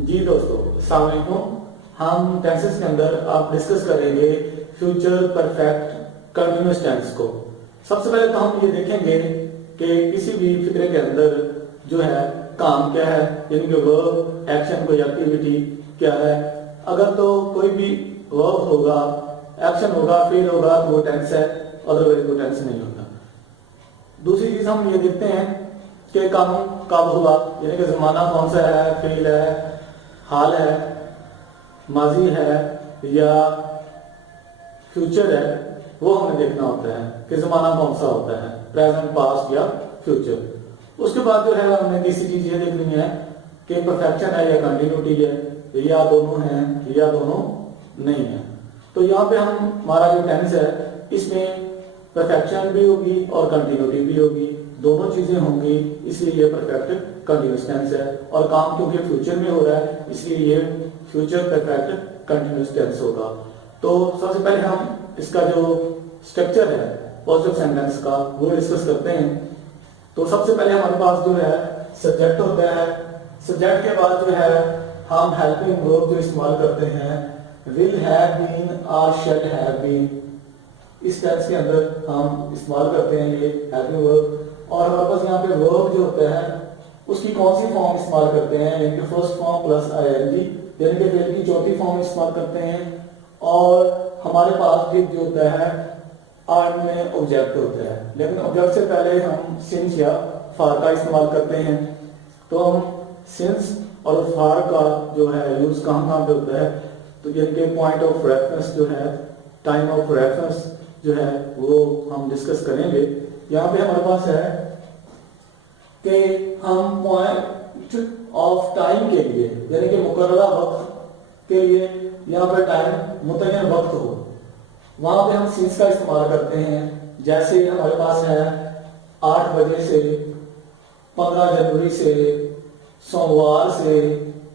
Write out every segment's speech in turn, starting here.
जी दोस्तों, अस्सलाम वालेकुम। हम टेंसेस के अंदर आप डिस्कस करेंगे फ्यूचर परफेक्ट कंटिन्यूअस टेंस को। सबसे पहले तो हम ये देखेंगे कि किसी भी फिक्रे के अंदर जो है काम क्या है, यानी कि वर्ब, एक्शन, कोई एक्टिविटी क्या है। अगर तो कोई भी वर्ब होगा, एक्शन होगा, फेल होगा तो वो टेंस है, अदरवाइज वो टेंस नहीं होता। दूसरी चीज हम ये देखते हैं कि काम कब हुआ, यानी कि जमाना कौन सा है, फेल है, हाल है, माजी है या फ्यूचर है, वो हमें देखना होता है कि जमाना कौन सा होता है, प्रेजेंट, पास्ट या फ्यूचर। उसके बाद जो है हमने तीसरी चीज ये देखनी है कि परफेक्शन है या कंटिन्यूटी है, या दोनों है या दोनों नहीं है। तो यहाँ पे हमारा जो टेंस है इसमें परफेक्शन भी होगी और कंटिन्यूटी भी होगी, दोनों चीजें होंगी, इसलिए ये परफेक्ट कंटिन्यूअस टेंस है। और काम क्योंकि फ्यूचर में हो रहा है इसलिए ये फ्यूचर परफेक्ट कंटिन्यूअस टेंस होगा। तो सबसे पहले हम इसका जो स्ट्रक्चर है पॉजिटिव सेंटेंस का वो डिस्कस करते हैं। तो सबसे पहले हमारे पास जो है सब्जेक्ट होता है। सब्जेक्ट के बाद जो है हम हेल्पिंग वर्ब जो इस्तेमाल करते हैं, विल हैव बीन और शैल हैव बीन। इस टेंस के अंदर हम इस्तेमाल करते हैं ये हेल्पिंग वर्ब। और हमारे पास यहाँ पे वर्ब जो होता है उसकी कौन सी फॉर्म इस्तेमाल करते हैं, यानी कि फर्स्ट फॉर्म प्लस आईएनजी, यानी कि फेल की चौथी फॉर्म इस्तेमाल करते हैं। और हमारे पास भी जो होता है आर्म में ऑब्जेक्ट होता है, लेकिन ऑब्जेक्ट से पहले हम सिंस या फार का इस्तेमाल करते हैं। तो हम सिंस और फार का जो है यूज कहाँ कहाँ पे होता है, तो यानी कि पॉइंट ऑफ रेफरेंस जो है, टाइम ऑफ रेफरेंस जो है वो हम डिस्कस करेंगे। यहाँ पे हमारे पास है कि हम पॉइंट ऑफ टाइम के लिए, यानी कि मुकर्ररा वक्त के लिए, यहाँ पे टाइम मुतय्यन वक्त हो, वहां पे हम सिंस का इस्तेमाल करते हैं। जैसे हमारे पास है 8 बजे से, 15 जनवरी से, सोमवार से,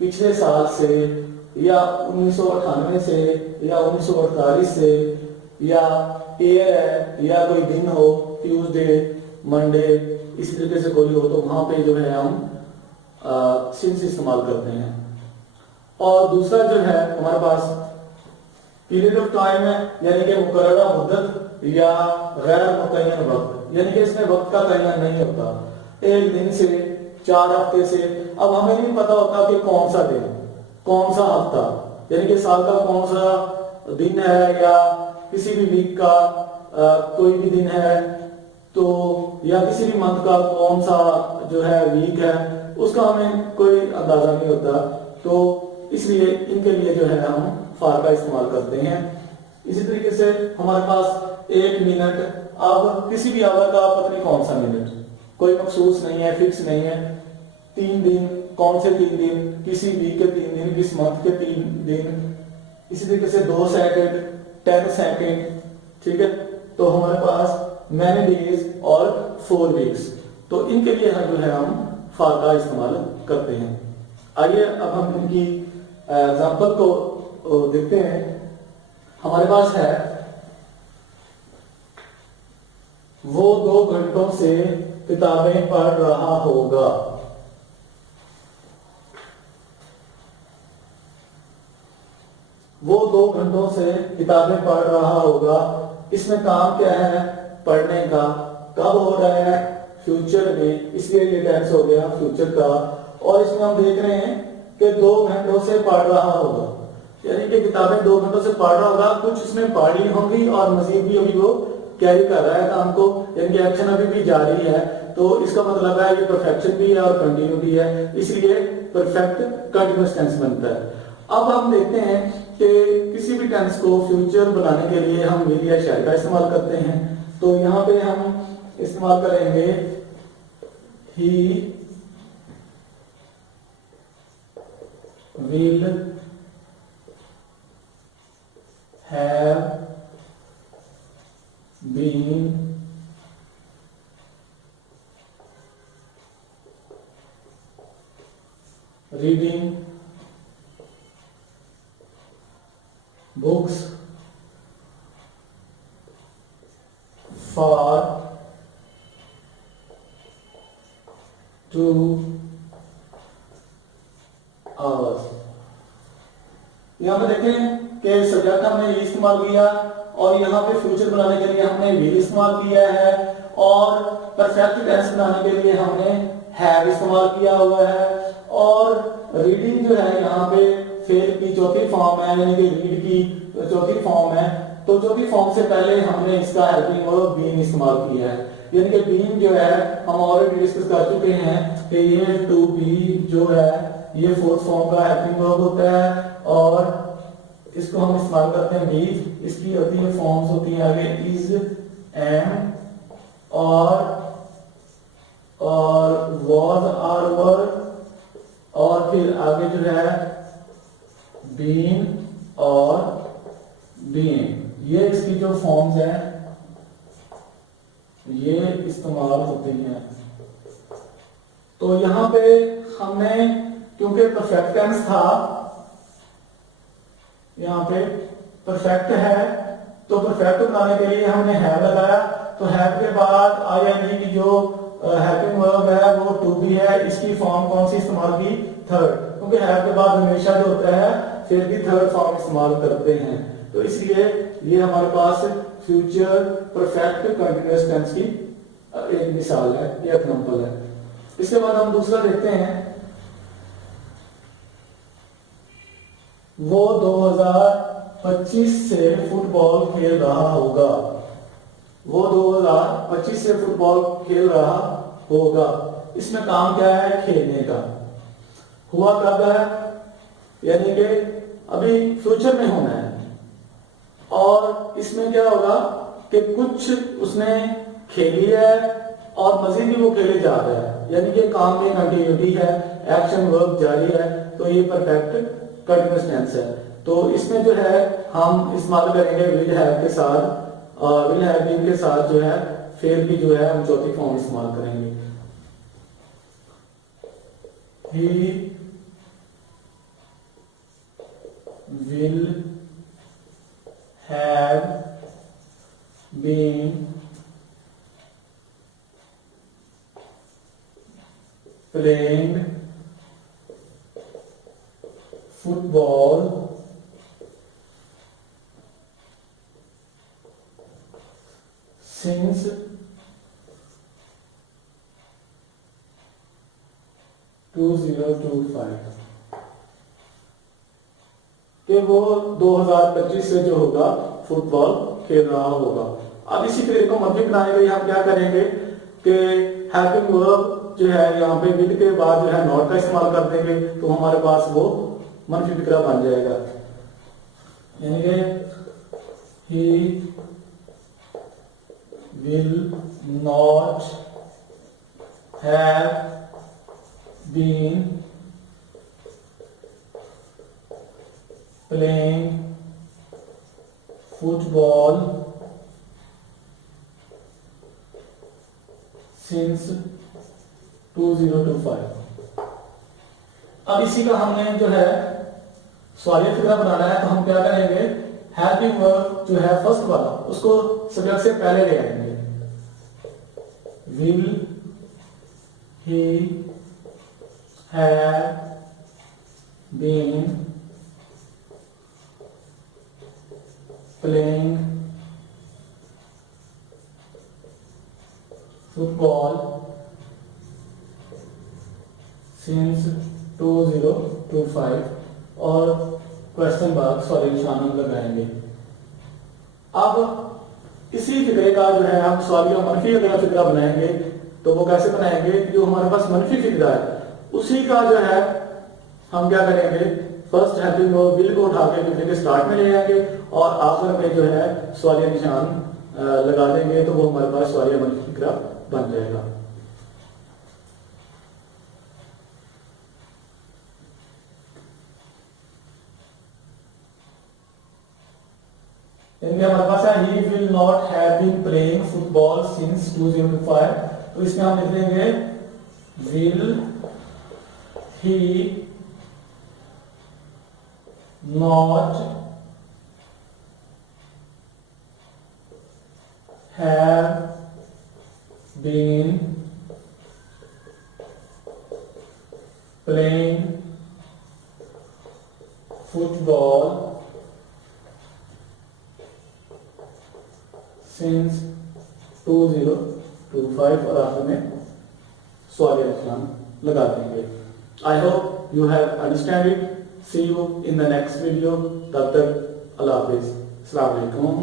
पिछले साल से, या 1998 से, या 1948 से, या ईयर है या कोई दिन हो, ट्यूसडे, मंडे, इसी तरीके से कोई हो, तो वहां पे जो है हम सिंस इस्तेमाल करते हैं। और दूसरा जो है हमारे पास पीरियड ऑफ टाइम है, यानी कि मुकर्ररा मुद्दत या गैर मुतय्यन वक्त, यानी कि इसमें वक्त का तयन नहीं होता, 1 दिन से 4 हफ्ते से। अब हमें नहीं पता होता कि कौन सा दिन, कौन सा हफ्ता, यानी कि साल का कौन सा दिन है, या किसी भी वीक का कोई भी दिन है, तो या किसी भी मंथ का कौन सा जो है वीक है, उसका हमें कोई अंदाजा नहीं होता। तो इसलिए इनके लिए जो है हम फार का इस्तेमाल करते हैं। इसी तरीके से हमारे पास 1 मिनट, अब किसी भी आवर का पता नहीं कौन सा मिनट, कोई मखसूस नहीं है, फिक्स नहीं है। 3 दिन, कौन से 3 दिन, किसी वीक के 3 दिन, किस मंथ के 3 दिन। इसी तरीके से 2 सेकंड, 10 सेकंड, ठीक है। तो हमारे पास मैनी डेज और 4 वीक्स, तो इनके लिए जो है हम फार का इस्तेमाल करते हैं। आइए अब हम इनकी एग्जाम्पल को देखते हैं। हमारे पास है वो 2 घंटों से किताबें पढ़ रहा होगा। वो 2 घंटों से किताबें पढ़ रहा होगा। इसमें काम क्या है, पढ़ने का। कब हो रहा है, फ्यूचर में, इसलिए ये टेंस हो गया फ्यूचर का। और इसमें हम देख रहे हैं कि 2 घंटों से पढ़ रहा होगा, यानी कि किताबें 2 घंटों से पढ़ रहा होगा। कुछ इसमें पढ़ी होंगी और मजीद भी अभी वो कैरी कर रहा है काम को, यानी कि एक्शन अभी भी जारी है। तो इसका मतलब है ये परफेक्शन भी है और कंटिन्यूटी है, इसलिए परफेक्ट कंटिन्यूअस टेंस बनता है। अब हम देखते हैं कि किसी भी टेंस को फ्यूचर बनाने के लिए हम विल या शैल का इस्तेमाल करते हैं। तो यहाँ पे हम इस्तेमाल करेंगे he will have been reading books for 2 hours. यहाँ पे देखें कि सब्जेक्ट हमने ये इस्तेमाल किया और यहाँ पे फ्यूचर बनाने के लिए हमने विल इस्तेमाल किया है और परफेक्ट टेंस बनाने के लिए हमने हैव इस्तेमाल किया हुआ है। और रीडिंग जो है यहाँ पे फेल की चौथी फॉर्म है, यानी कि रीड की चौथी फॉर्म है। तो चौथी फॉर्म से पहले हमने इसका हेल्पिंग वर्ब बीन इस्तेमाल किया है, यानी कि बीन जो है हम ऑलरेडी डिस्कस कर चुके हैं कि ये टू बी जो है ये फोर्थ फॉर्म का हेल्पिंग वर्ब होता है और इसको हम इस्तेमाल करते हैं बीज। इसकी होती है फॉर्म्स होती हैं आगे इज, एम और वाज आर वर और फिर आगे जो है बीन और बीइंग। ये इसकी जो फॉर्म्स हैं ये इस्तेमाल होते हैं। तो यहां पे हमने क्योंकि परफेक्ट टेंस था, यहाँ पे परफेक्ट है तो परफेक्ट बनाने के लिए हमने हैव लगाया। तो हैव के बाद आईएनजी की जो हेल्पिंग वर्ब है वो टू बी है। इसकी फॉर्म कौन सी इस्तेमाल की? थर्ड, क्योंकि हैव के बाद हमेशा जो होता है फिर भी थर्ड फॉर्म इस्तेमाल करते हैं। तो इसलिए ये हमारे पास फ्यूचर परफेक्ट कंटीन्यूअस टेंस की एक मिसाल है, एक एग्जांपल है। इसके बाद हम दूसरा देखते हैं। वो 2025 से फुटबॉल खेल रहा होगा। वो 2025 से फुटबॉल खेल रहा होगा। इसमें काम क्या है? खेलने का। हुआ कब है? यानी कि अभी फ्यूचर में होना है। और इसमें क्या होगा कि कुछ उसने खेली है और मजीद भी वो खेले जा रहा है, यानी कि काम में कंटिन्यूटी है, एक्शन वर्ब जारी है। तो ये परफेक्ट कंटीन्यूअस टेंस है। तो इसमें जो है हम इस्तेमाल करेंगे विल हैव के साथ, विल हैव बीन के साथ जो है फिर भी जो है हम चौथी फॉर्म इस्तेमाल करेंगे। He will have been playing football since 2025 कि वो 2025 से जो होगा फुटबॉल खेल रहा होगा। अब इसी फिर को मध्य बनाने के लिए हम क्या करेंगे कि हेल्पिंग वर्ब जो है यहाँ पे विल के बाद जो है नॉट का इस्तेमाल कर देंगे। तो हमारे पास वो मनफी फिक्रा बन जाएगा, यानी कि he will not have been playing football since 2025। अब इसी का हमने जो है सवालिया फिक्रा बनाना है। तो हम क्या करेंगे? हेल्पिंग वर्ब जो है फर्स्ट वाला उसको सब्जेक्ट से पहले ले आएंगे। Will he have been playing football since 2025 और क्वेश्चन मार्क सॉरी निशान हम लगाएंगे। अब इसी फिक्रे का जो है हम सवालिया मनफी अगर फिक्रा बनाएंगे तो वो कैसे बनाएंगे? जो हमारे पास मनफी फिक्रा है उसी का जो है हम क्या करेंगे? फर्स्ट हेल्पिंग वर्ब विल को उठा के फिक्रे के स्टार्ट में ले आएंगे और आखिर में जो है सवालिया निशान लगा देंगे। तो वो हमारे पास सवालिया मनफी फिक्रा बन जाएगा। हमारे पास है he will not have been playing football since 2005। तो इसमें हम लिख देंगे will he not have been playing football since 2025 और आखिर में सवाल निशान लगा देंगे। I hope you have understand it. See you in the next video. तब तक अल्लाह हाफिज। अस्सलाम वालेकुम।